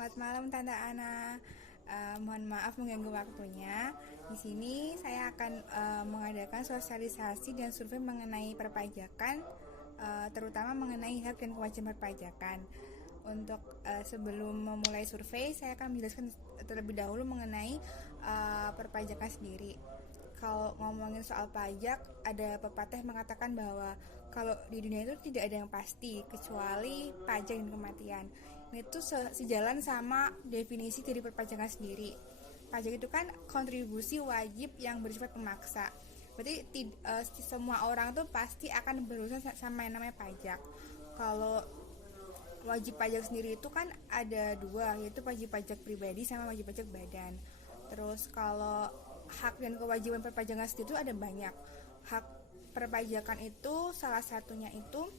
Selamat malam Tante Ana. Mohon maaf mengganggu waktunya. Di sini saya akan mengadakan sosialisasi dan survei mengenai perpajakan, terutama mengenai hak dan kewajiban perpajakan. Untuk sebelum memulai survei, saya akan menjelaskan terlebih dahulu mengenai perpajakan sendiri. Kalau ngomongin soal pajak, ada pepatah mengatakan bahwa kalau di dunia itu tidak ada yang pasti kecuali pajak dan kematian. Ini tuh sejalan sama definisi dari perpajakan sendiri. Pajak itu kan kontribusi wajib yang bersifat memaksa. Berarti semua orang tuh pasti akan berurusan sama yang namanya pajak. Kalau wajib pajak sendiri itu kan ada dua, yaitu wajib pajak pribadi sama wajib pajak badan. Terus kalau hak dan kewajiban perpajakan sendiri itu ada banyak. Hak perpajakan itu salah satunya itu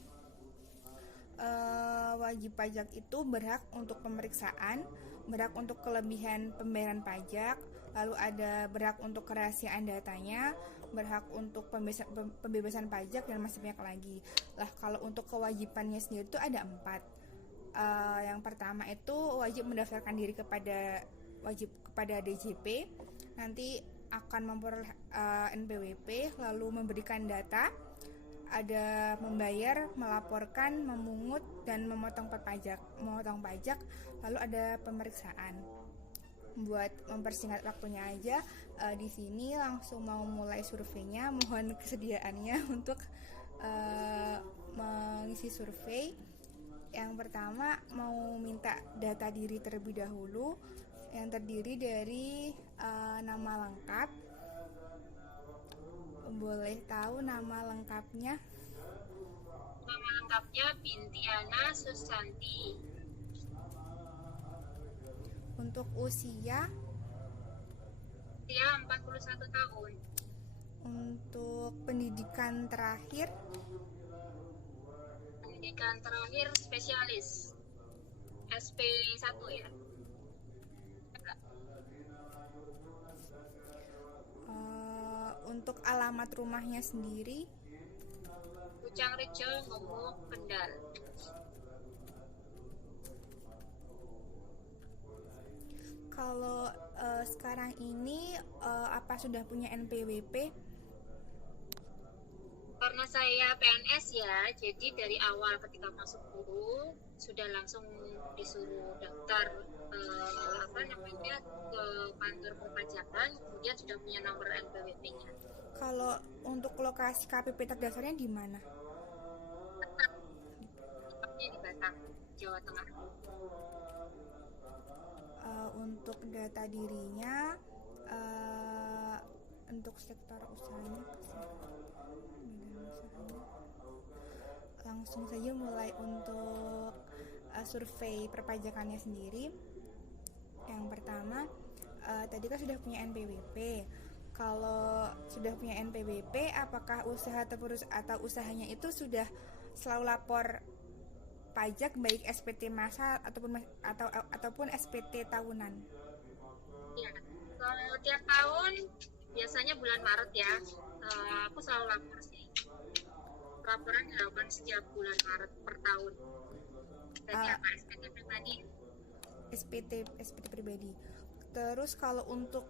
wajib pajak itu berhak untuk pemeriksaan, berhak untuk kelebihan pembayaran pajak, lalu ada berhak untuk kerahasiaan datanya, berhak untuk pembebasan pajak, dan masih banyak lagi. Lah kalau untuk kewajibannya sendiri itu ada 4. Yang pertama itu wajib mendaftarkan diri kepada DJP, nanti akan memperoleh NPWP, lalu memberikan data, ada membayar, melaporkan, memungut, dan memotong pajak, lalu ada pemeriksaan. Buat mempersingkat waktunya aja, di sini langsung mau mulai surveinya. Mohon kesediaannya untuk mengisi survei. Yang pertama mau minta data diri terlebih dahulu, yang terdiri dari nama lengkap. Boleh tahu nama lengkapnya? Nama lengkapnya Bintiana Susanti. Untuk usia? Dia 41 tahun. Untuk pendidikan terakhir? Pendidikan terakhir spesialis SP1 ya. Untuk alamat rumahnya sendiri? Pucang Rejo, Ngomong, Kendal. Kalau sekarang ini apa sudah punya NPWP? Karena saya PNS ya, jadi dari awal ketika masuk dulu sudah langsung disuruh daftar ke kantor perpajakan, kemudian sudah punya nomor NPWP-nya. Kalau untuk lokasi KPP terdaftarnya di mana? Tepatnya di Batang, Jawa Tengah. Untuk data dirinya, untuk sektor usahanya, langsung saja mulai untuk survei perpajakannya sendiri. Yang pertama, tadi kan sudah punya NPWP. Kalau sudah punya NPWP, apakah usaha atau usahanya itu sudah selalu lapor pajak, baik SPT masa ataupun SPT tahunan? Ya, kalau tiap tahun biasanya bulan Maret ya, aku selalu lapor sih. Laporan dilakukan setiap bulan Maret per tahun. Dari apa SPT pribadi? SPT pribadi. Terus kalau untuk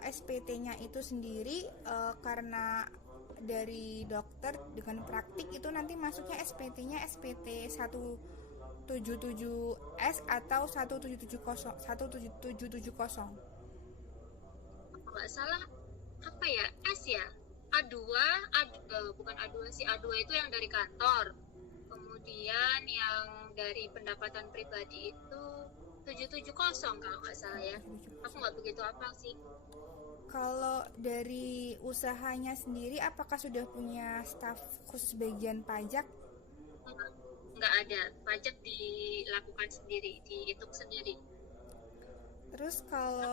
SPT-nya itu sendiri, karena dari dokter dengan praktik itu nanti masuknya SPT-nya SPT 177S atau 1770. Nggak salah apa ya, S ya, bukan A2 sih, A2 itu yang dari kantor, kemudian yang dari pendapatan pribadi itu 770 kalau nggak salah ya. Aku nggak begitu hafal sih. Kalau dari usahanya sendiri, apakah sudah punya staf khusus bagian pajak? Nggak ada, pajak dilakukan sendiri, dihitung sendiri. Terus kalau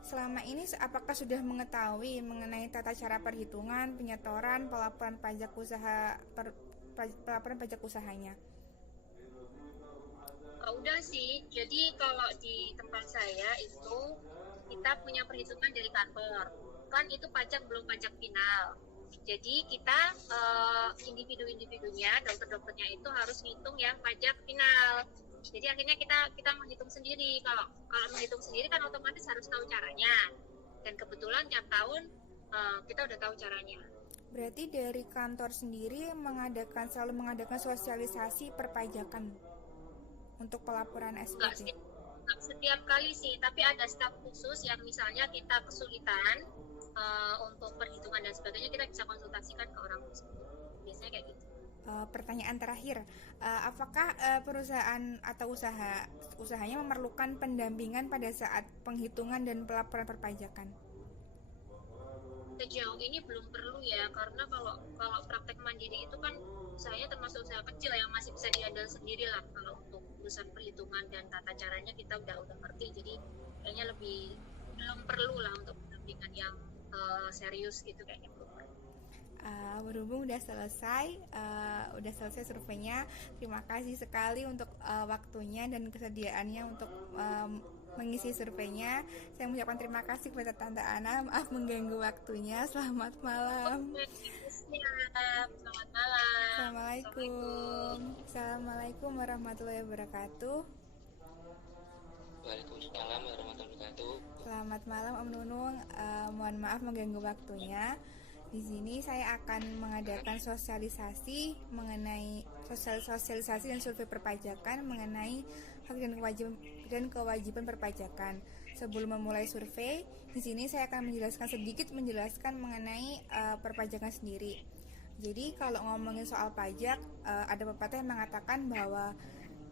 selama ini apakah sudah mengetahui mengenai tata cara perhitungan, penyetoran, pelaporan pajak usahanya? Udah sih, jadi kalau di tempat saya itu kita punya perhitungan dari kantor, kan itu pajak belum pajak final. Jadi kita individu-individunya, dokter-dokternya itu harus ngitung yang pajak final. Jadi akhirnya kita menghitung sendiri. Kalau menghitung sendiri kan otomatis harus tahu caranya. Dan kebetulan tiap tahun kita udah tahu caranya. Berarti dari kantor sendiri selalu mengadakan sosialisasi perpajakan untuk pelaporan SPT? Nggak setiap kali sih, tapi ada staf khusus yang misalnya kita kesulitan untuk perhitungan dan sebagainya, kita bisa konsultasikan ke orang tersebut. Biasanya kayak gitu. Pertanyaan terakhir, apakah perusahaan atau usahanya memerlukan pendampingan pada saat penghitungan dan pelaporan perpajakan? Sejauh ini belum perlu ya, karena kalau praktek mandiri itu kan usahanya termasuk usaha kecil yang masih bisa dihandle sendiri lah. Kalau untuk urusan perhitungan dan tata caranya kita udah ngerti, jadi kayaknya belum perlu lah untuk pendampingan yang serius gitu, kayaknya belum perlu. Berhubung udah selesai surveinya. Terima kasih sekali untuk waktunya dan kesediaannya untuk mengisi surveinya. Saya mengucapkan terima kasih kepada Tante Ana. Maaf mengganggu waktunya. Selamat malam. Selamat malam. Assalamualaikum warahmatullahi wabarakatuh. Waalaikumsalam warahmatullahi wabarakatuh. Selamat malam Om Nunung. Mohon maaf mengganggu waktunya. Di sini saya akan mengadakan sosialisasi dan survei perpajakan mengenai hak dan kewajiban perpajakan. Sebelum memulai survei, di sini saya akan menjelaskan mengenai perpajakan sendiri. Jadi kalau ngomongin soal pajak, ada pepatah yang mengatakan bahwa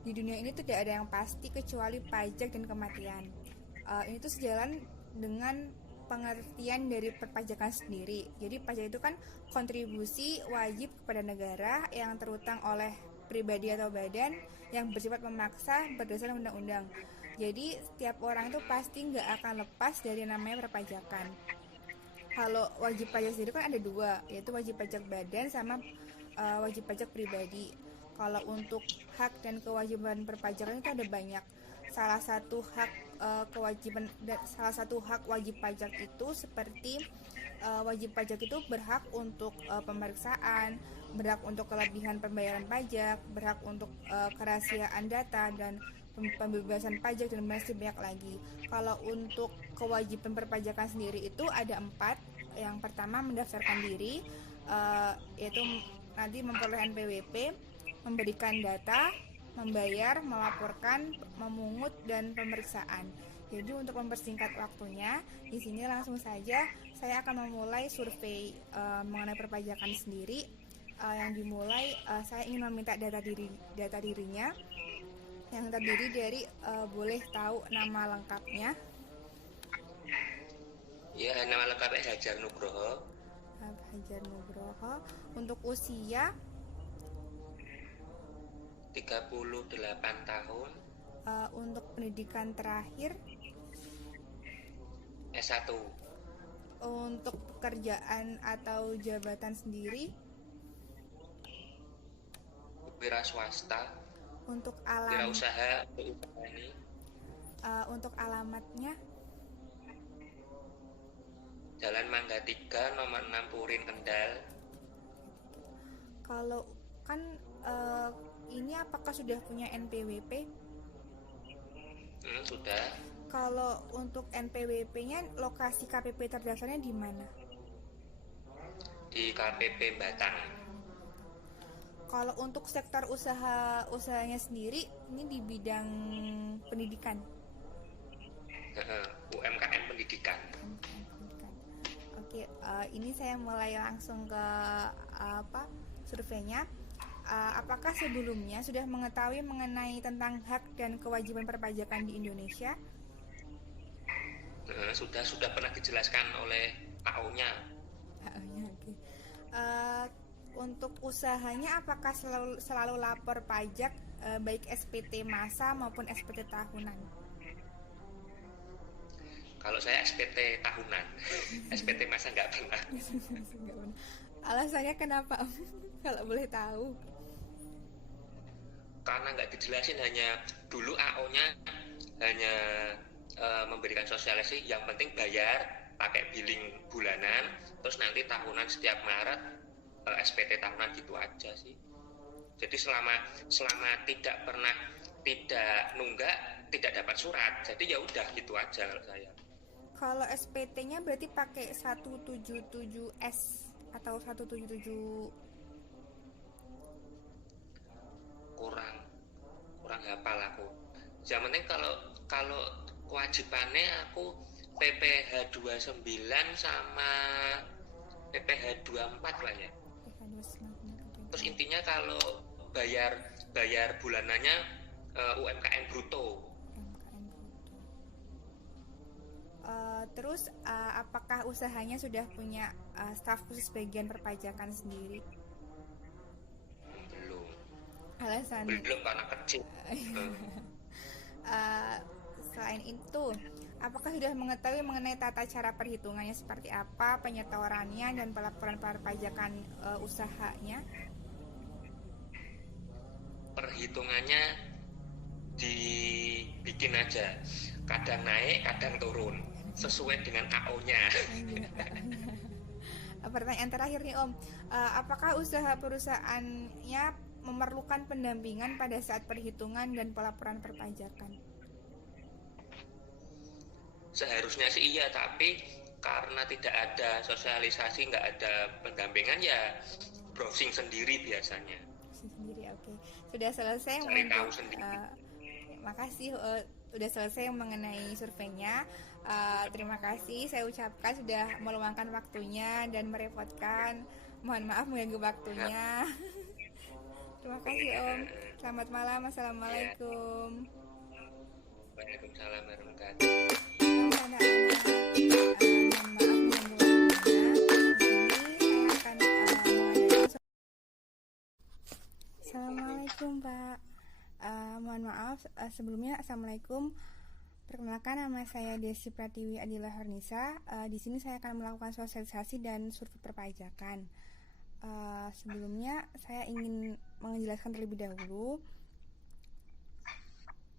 di dunia ini tidak ada yang pasti kecuali pajak dan kematian. Ini tuh sejalan dengan pengertian dari perpajakan sendiri. Jadi pajak itu kan kontribusi wajib kepada negara yang terutang oleh pribadi atau badan yang bersifat memaksa berdasarkan undang-undang. Jadi setiap orang itu pasti nggak akan lepas dari namanya perpajakan. Kalau wajib pajak sendiri kan ada dua, yaitu wajib pajak badan sama wajib pajak pribadi. Kalau untuk hak dan kewajiban perpajakan itu ada banyak. Salah satu hak wajib pajak itu seperti wajib pajak itu berhak untuk pemeriksaan, berhak untuk kelebihan pembayaran pajak, berhak untuk kerahasiaan data dan pembebasan pajak dan masih banyak lagi. Kalau untuk kewajiban perpajakan sendiri itu ada 4. Yang pertama mendaftarkan diri, yaitu nanti memperoleh NPWP, memberikan data, membayar, melaporkan, memungut, dan pemeriksaan. Jadi untuk mempersingkat waktunya, di sini langsung saja saya akan memulai survei mengenai perpajakan sendiri. Yang dimulai, saya ingin meminta data dirinya yang terdiri dari boleh tahu nama lengkapnya. Ya, nama lengkapnya Hajar Nugroho. Hajar Nugroho. Untuk usia 38 tahun. Untuk pendidikan terakhir S1. Untuk pekerjaan atau jabatan sendiri Wira swasta. Untuk wirausaha ini. Untuk alamatnya Jalan Mangga 3 nomor 6 Purin Kendal. Kalau kan ini apakah sudah punya NPWP? Sudah. Kalau untuk NPWP-nya lokasi KPP terdaftarnya di mana? Di KPP Batang. Kalau untuk sektor usahanya sendiri ini di bidang pendidikan. UMKM pendidikan. Oke, ini saya mulai langsung ke surveinya. Apakah sebelumnya sudah mengetahui mengenai tentang hak dan kewajiban perpajakan di Indonesia? Sudah pernah dijelaskan oleh Pak Onya. Okay. Untuk usahanya apakah selalu lapor pajak baik SPT masa maupun SPT tahunan? Kalau saya SPT tahunan, SPT masa nggak pernah. Alasannya kenapa? Kalau boleh tahu? Karena nggak dijelasin, hanya dulu AO-nya hanya memberikan sosialisasi, yang penting bayar pakai billing bulanan, terus nanti tahunan setiap Maret SPT tahunan gitu aja sih. Jadi selama tidak pernah tidak nunggak, tidak dapat surat. Jadi ya udah gitu aja kalau saya. Kalau SPT-nya berarti pakai 177S atau 177. Kurang kurang hafal aku. Yang penting kalau kalau kewajibannya aku PPh 29 sama PPh 24 lah ya. Terus intinya kalau bayar bulanannya UMKM bruto. Terus apakah usahanya sudah punya staf khusus bagian perpajakan sendiri? Belum. Alasan Belum karena kecil. Selain itu, apakah sudah mengetahui mengenai tata cara perhitungannya seperti apa, penyetorannya dan pelaporan perpajakan usahanya? Perhitungannya dibikin aja, kadang naik kadang turun sesuai dengan AO-nya. Pertanyaan terakhir nih Om, apakah usaha perusahaannya memerlukan pendampingan pada saat perhitungan dan pelaporan perpajakan? Seharusnya sih iya, tapi karena tidak ada sosialisasi, nggak ada pendampingan, ya browsing sendiri biasanya. Sendiri, oke. Sudah selesai Cari untuk tahu sendiri. makasih sudah selesai mengenai surveinya. Terima kasih saya ucapkan sudah meluangkan waktunya dan merepotkan. Mohon maaf mengganggu waktunya. Terima kasih Om. Selamat malam. Assalamualaikum. Waalaikumsalam warahmatullahi wabarakatuh. Anak-anak, mohon maaf mengganggu waktunya. Di sini saya akan mengadakan. Assalamualaikum Pak. Mohon maaf sebelumnya. Assalamualaikum. Perkenalkan, nama saya Desi Pratiwi Adila Hornisa. Di sini saya akan melakukan sosialisasi dan survei perpajakan. Sebelumnya saya ingin menjelaskan terlebih dahulu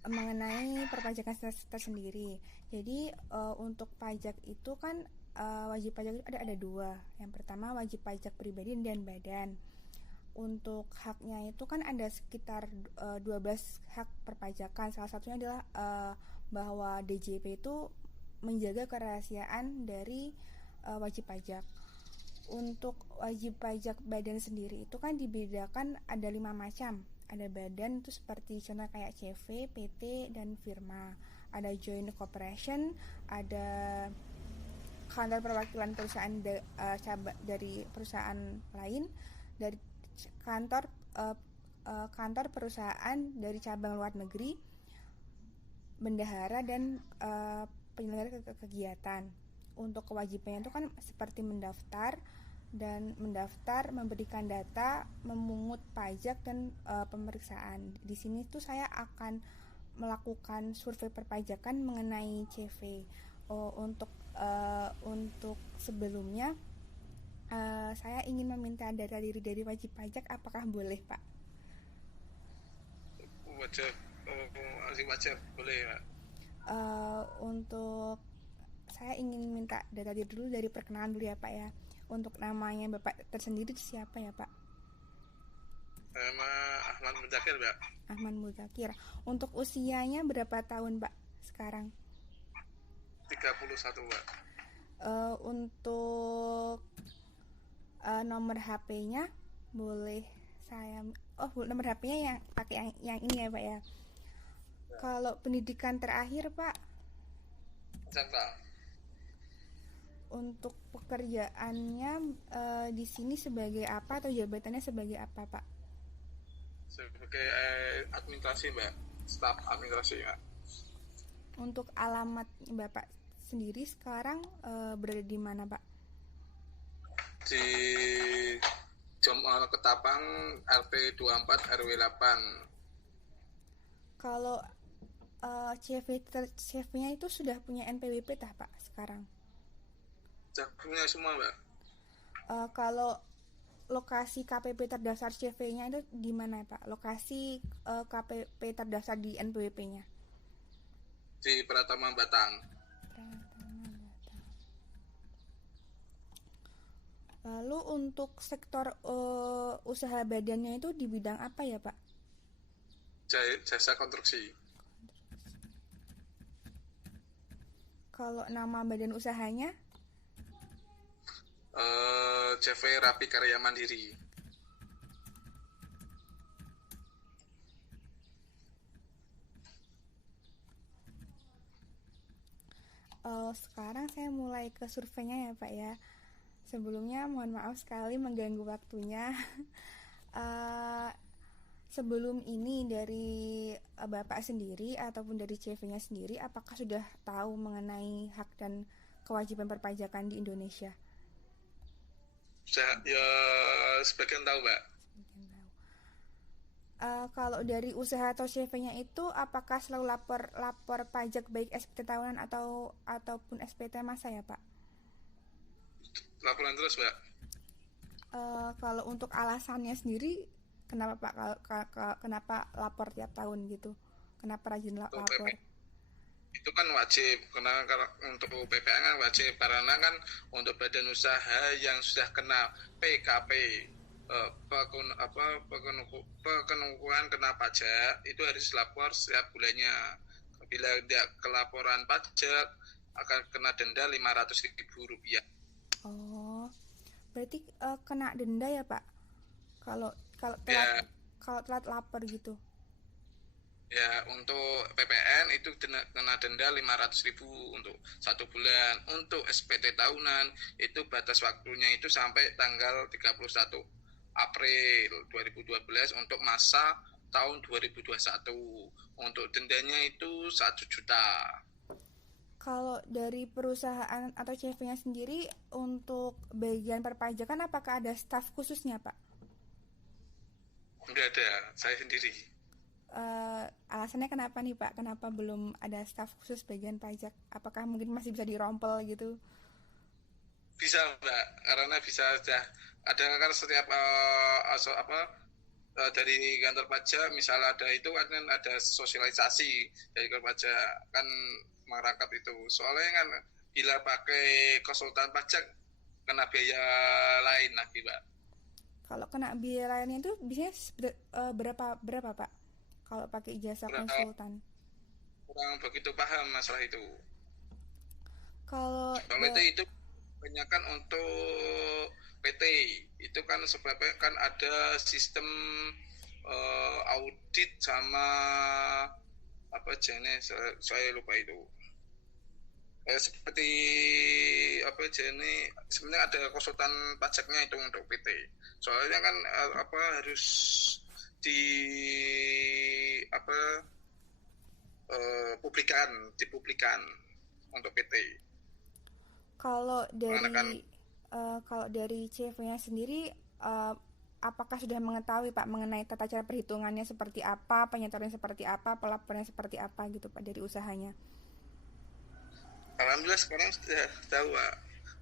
mengenai perpajakan tersendiri. Jadi untuk pajak itu kan wajib pajak itu ada dua. Yang pertama wajib pajak pribadi dan badan. Untuk haknya itu kan ada sekitar 12 hak perpajakan. Salah satunya adalah bahwa DJP itu menjaga kerahasiaan dari wajib pajak. Untuk wajib pajak badan sendiri itu kan dibedakan ada 5 macam. Ada badan itu seperti contoh kayak CV, PT, dan firma. Ada joint corporation, ada kantor perwakilan perusahaan dari perusahaan lain, dari kantor perusahaan dari cabang luar negeri, bendahara, dan penyelenggara kegiatan. Untuk kewajibannya itu kan seperti mendaftar, memberikan data, memungut pajak, dan pemeriksaan. Di sini tuh saya akan melakukan survei perpajakan mengenai CV. Untuk sebelumnya saya ingin meminta data diri dari wajib pajak, apakah boleh Pak? Wajib boleh Pak. Untuk saya ingin minta data diri dulu dari perkenalan dulu ya Pak ya. Untuk namanya Bapak tersendiri siapa ya Pak? Nama Ahmad Muzakir Pak. Ahmad Muzakir. Untuk usianya berapa tahun Pak sekarang? 31 Pak. Untuk nomor HP-nya boleh saya nomor HP-nya yang pakai yang ini ya Pak ya. Kalau pendidikan terakhir Pak? Pak. Untuk pekerjaannya di sini sebagai apa atau jabatannya sebagai apa Pak? Sebagai administrasi Mbak, staf administrasi Mbak. Untuk alamat Bapak sendiri sekarang berada di mana Pak? Di Ketapang RP 24 RW 8. Kalau CV-nya itu sudah punya NPWP tah Pak sekarang? Sudah punya semua Mbak. Kalau lokasi KPP terdaftar CV-nya itu di mana Pak? Lokasi KPP terdaftar di NPWP-nya? Di Pratama Batang. Lalu untuk sektor usaha badannya itu di bidang apa ya Pak? Jasa konstruksi. Kalau nama badan usahanya? CV Rapi Karya Mandiri. Sekarang saya mulai ke surveinya ya Pak ya. Sebelumnya mohon maaf sekali mengganggu waktunya. Eh, Sebelum ini dari Bapak sendiri ataupun dari CV-nya sendiri, apakah sudah tahu mengenai hak dan kewajiban perpajakan di Indonesia? Ya, sebagian tahu, Mbak. Kalau dari usaha atau CV-nya itu, apakah selalu lapor pajak baik SPT tahunan ataupun SPT masa ya Pak? Laporan terus, Mbak. Kalau untuk alasannya sendiri, kenapa Pak? Kenapa lapor tiap tahun gitu? Kenapa rajin lapor? Itu kan wajib, karena untuk PPN kan wajib, karena kan untuk badan usaha yang sudah kena PKP, pengenukuan kena pajak, itu harus lapor setiap bulannya. Bila tidak kelaporan pajak, akan kena denda Rp500.000. Oh, berarti kena denda ya Pak? Kalau Ya, telat lapor gitu. ya, untuk PPN itu kena denda 500.000 untuk 1 bulan. Untuk SPT tahunan itu batas waktunya itu sampai tanggal 31 April 2012 untuk masa tahun 2021. Untuk dendanya itu 1 juta. Kalau dari perusahaan atau CV-nya sendiri untuk bagian perpajakan apakah ada staf khususnya Pak? Udah ada, saya sendiri. Alasannya kenapa nih Pak? Kenapa belum ada staf khusus bagian pajak? Apakah mungkin masih bisa dirompel gitu? Bisa, Mbak, karena bisa sudah ada kan setiap dari kantor pajak, misal ada itu kan ada sosialisasi dari kantor pajak kan merangkap itu. Soalnya kan bila pakai konsultan pajak kena biaya lain lagi, Mbak. Kalau kena biaya lainnya itu biasanya berapa Pak? Kalau pakai jasa konsultan? Kurang begitu paham masalah itu. Kalau itu kebanyakan untuk PT itu kan sebabnya kan ada sistem audit sama apa jenis saya lupa itu. Seperti apa jenis sebenarnya ada konsultan pajaknya itu untuk PT. Soalnya kan harus dipublikan untuk PT. Kalau dari CV-nya sendiri, apakah sudah mengetahui Pak mengenai tata cara perhitungannya seperti apa, penyetorannya seperti apa, pelaporannya seperti apa gitu Pak dari usahanya? Alhamdulillah sekarang sudah tahu, Pak.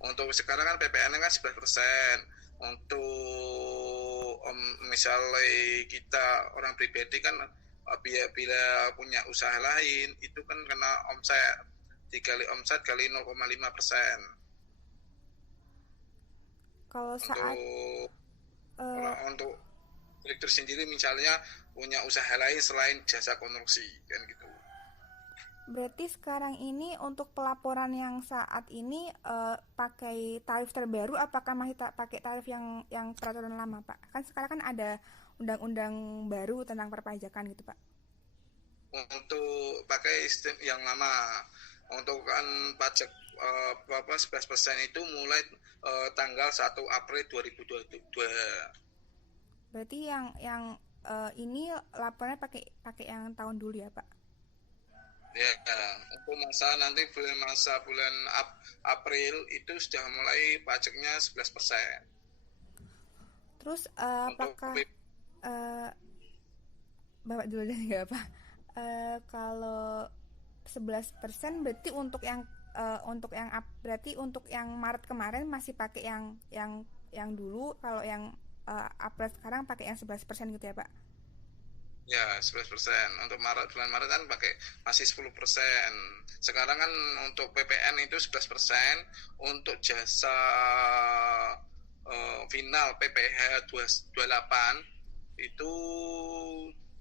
Untuk sekarang kan PPN kan 11%. Untuk misalnya kita orang pribadi kan bila punya usaha lain itu kan kena omset, dikali omset kali 0,5%. Kalau saat untuk direktur sendiri misalnya punya usaha lain selain jasa konstruksi kan gitu. Berarti sekarang ini untuk pelaporan yang saat ini pakai tarif terbaru, apakah masih pakai tarif yang peraturan lama Pak? Kan sekarang kan ada undang-undang baru tentang perpajakan gitu Pak. Untuk pakai sistem yang lama, untuk kan pajak 11% itu mulai tanggal 1 April 2022. Berarti yang ini laporannya pakai yang tahun dulu ya Pak? Ya, untuk nanti bulan April itu sudah mulai pajaknya 11%. Terus apakah Bapak dulu deh nggak apa? Kalau 11% berarti berarti untuk yang Maret kemarin masih pakai yang dulu, kalau yang April sekarang pakai yang 11% gitu ya Pak? Ya, 11%. Untuk bulan Maret kan pakai masih 10%. Sekarang kan untuk PPN itu 11%. Untuk jasa final PPH 28 itu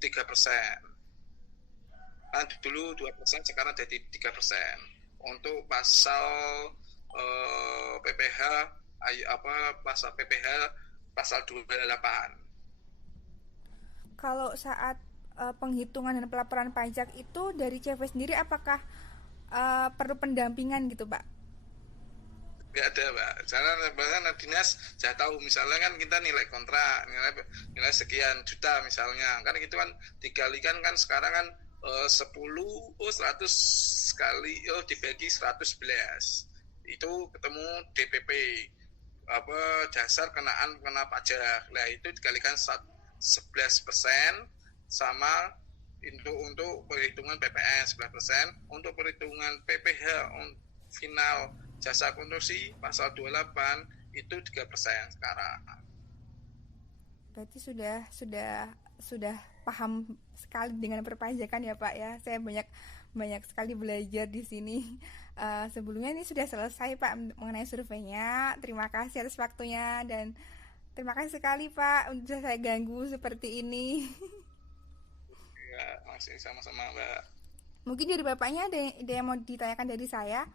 3%. dulu 2%, sekarang jadi 3%. Untuk pasal PPh pasal PPh pasal 28. Kalau saat penghitungan dan pelaporan pajak itu dari CV sendiri apakah perlu pendampingan gitu, Pak? Nggak ada, Pak. Misalnya dinas saya tahu, misalnya kan kita nilai kontrak, nilai sekian juta misalnya, kan itu kan dikalikan kan sekarang kan 100 kali dibagi 111 itu ketemu DPP dasar kena pajak. Nah itu dikalikan 11% sama untuk perhitungan PPN 11%, untuk perhitungan PPh final jasa konstruksi pasal 28 itu 3% sekarang. Berarti sudah paham sekali dengan perpajakan ya, Pak ya. Saya banyak sekali belajar di sini. Sebelumnya ini sudah selesai, Pak, mengenai surveinya. Terima kasih atas waktunya dan terima kasih sekali, Pak, untuk saya ganggu seperti ini. Ya, masih sama-sama, Mbak. Mungkin dari Bapaknya ada yang mau ditanyakan dari saya?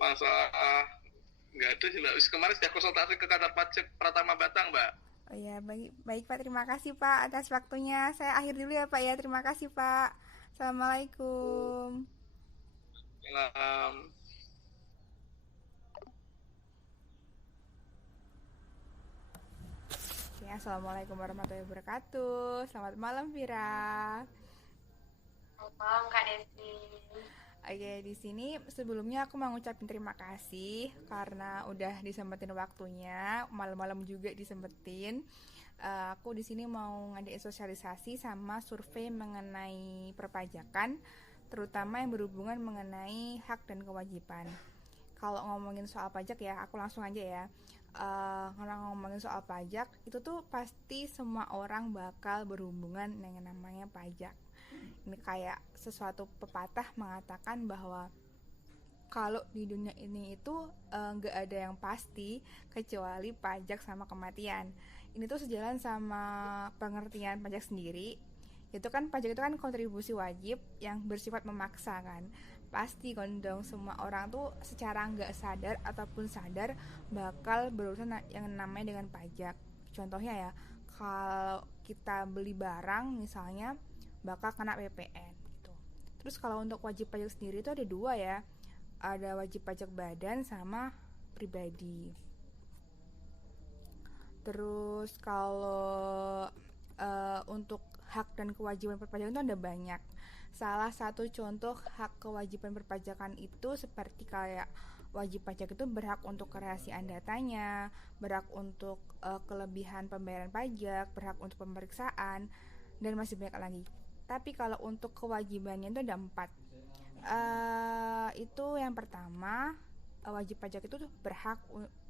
Masalah nggak ada sih, Mbak. Kemarin sudah konsultasi ke kantor pajak Pratama Batang, Mbak. Oh ya, baik Pak, terima kasih Pak atas waktunya. Saya akhir dulu ya Pak ya. Terima kasih Pak. Assalamualaikum. Salam. Ya, assalamualaikum warahmatullahi wabarakatuh. Selamat malam Vira. Selamat malam Kak Desi. Oke, di sini sebelumnya aku mau ngucapin terima kasih karena udah disempetin waktunya, malam-malam juga disempetin. Aku di sini mau ngadain sosialisasi sama survei mengenai perpajakan, terutama yang berhubungan mengenai hak dan kewajiban. Kalau ngomongin soal pajak ya, aku langsung aja ya. Kalau ngomongin soal pajak, itu tuh pasti semua orang bakal berhubungan dengan namanya pajak. Ini kayak sesuatu pepatah mengatakan bahwa kalau di dunia ini itu nggak ada yang pasti kecuali pajak sama kematian. Ini tuh sejalan sama pengertian pajak sendiri. Itu kan pajak itu kan kontribusi wajib yang bersifat memaksa kan. Pasti dong semua orang tuh secara nggak sadar ataupun sadar bakal berurusan yang namanya dengan pajak. Contohnya ya, kalau kita beli barang misalnya bakal kena PPN gitu. Terus kalau untuk wajib pajak sendiri itu ada dua ya, ada wajib pajak badan sama pribadi. Terus kalau untuk hak dan kewajiban perpajakan itu ada banyak. Salah satu contoh hak kewajiban perpajakan itu seperti kayak wajib pajak itu berhak untuk kerahasiaan datanya, berhak untuk kelebihan pembayaran pajak, berhak untuk pemeriksaan, dan masih banyak lagi. Tapi kalau untuk kewajibannya itu ada 4. Itu yang pertama, wajib pajak itu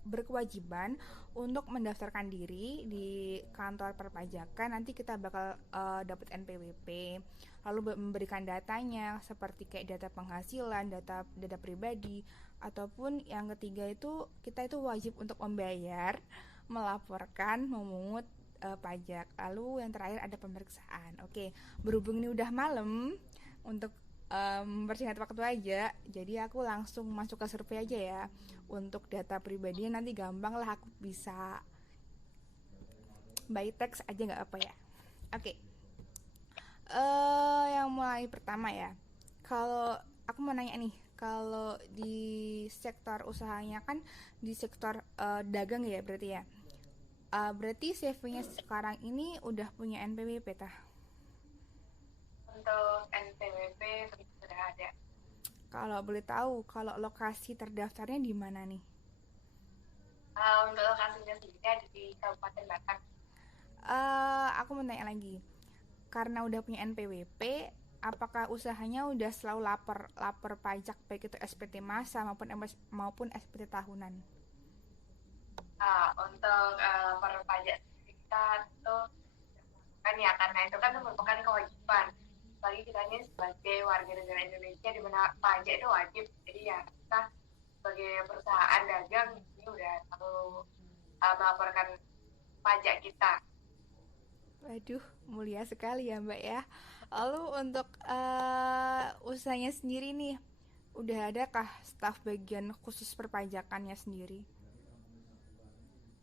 berkewajiban untuk mendaftarkan diri di kantor perpajakan. Nanti kita bakal dapat NPWP, lalu memberikan datanya seperti kayak data penghasilan, data pribadi, ataupun yang ketiga itu kita itu wajib untuk membayar, melaporkan, memungut pajak. Lalu yang terakhir ada pemeriksaan. Oke, berhubung ini udah malam, untuk mempersingkat waktu aja, jadi aku langsung masuk ke survei aja ya. Untuk data pribadinya nanti gampang lah, aku bisa by text aja nggak apa ya. Oke. Yang mulai pertama ya, kalau aku mau nanya nih, kalau di sektor usahanya kan di sektor dagang ya berarti ya. Berarti CV-nya sekarang ini udah punya NPWP tah? Untuk NPWP sudah ada. Kalau boleh tahu, kalau lokasi terdaftarnya di mana nih? Untuk lokasinya sendiri ada di Kabupaten Batang. Aku mau tanya lagi, karena udah punya NPWP, apakah usahanya udah selalu lapor pajak baik itu SPT masa maupun SPT tahunan? Untuk lapor pajak kita tuh kan ya, karena itu kan merupakan kewajiban. Bagi kita ini sebagai warga negara Indonesia di mana pajak itu wajib. Jadi ya kita sebagai perusahaan dagang ini udah selalu melaporkan pajak kita. Waduh, mulia sekali ya Mbak ya. Lalu untuk usahanya sendiri nih, udah adakah staf bagian khusus perpajakannya sendiri?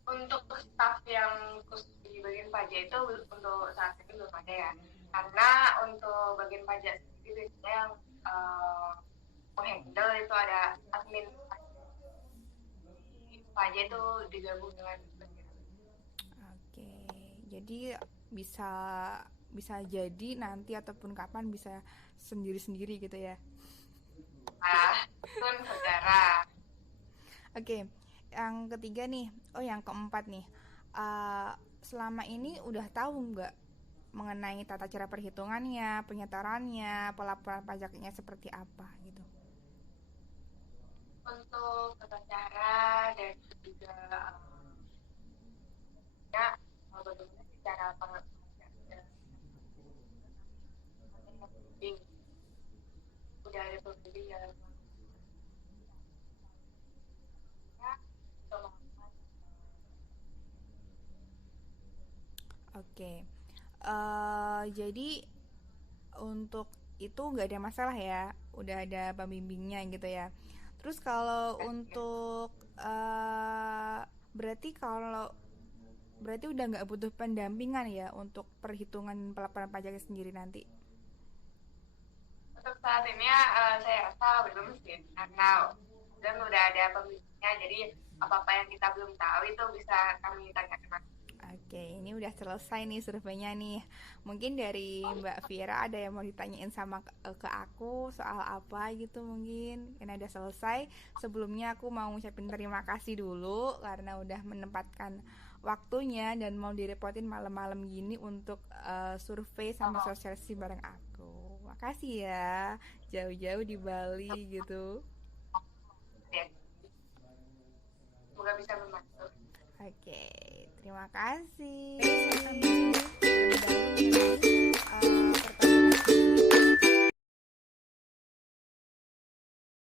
Untuk staf yang khusus di bagian pajak itu untuk saat ini belum ada ya. Karena untuk bagian pajak sendiri biasanya yang handle itu ada admin pajak itu digabung dengan Oke, jadi bisa bisa jadi nanti ataupun kapan bisa sendiri-sendiri gitu ya. pun saudara. Oke, yang ketiga nih, yang keempat nih, selama ini udah tahu nggak mengenai tata cara perhitungannya, penyetorannya, pelaporan pajaknya seperti apa gitu? Untuk tata cara dan juga ya bagaimana cara pembimbing udah ada pembimbing dalam Oke, jadi untuk itu nggak ada masalah ya, udah ada pembimbingnya gitu ya. Terus kalau untuk berarti udah nggak butuh pendampingan ya untuk perhitungan pelaporan pajaknya sendiri nanti. untuk saat ini saya rasa belum sih karena dan udah ada pembimbingnya jadi apa-apa yang kita belum tahu itu bisa kami tanyakan. Oke, ini udah selesai nih surveinya nih. Mungkin dari Mbak Vira ada yang mau ditanyain sama ke aku soal apa gitu mungkin. Karena udah selesai. Sebelumnya aku mau ngucapin terima kasih dulu karena udah menempatkan waktunya dan mau direpotin malam-malam gini untuk survei sama sosialisasi bareng aku. Makasih ya, jauh-jauh di Bali gitu. Ya. Semoga bisa membantu. Oke, terima kasih. Terlebih dahulu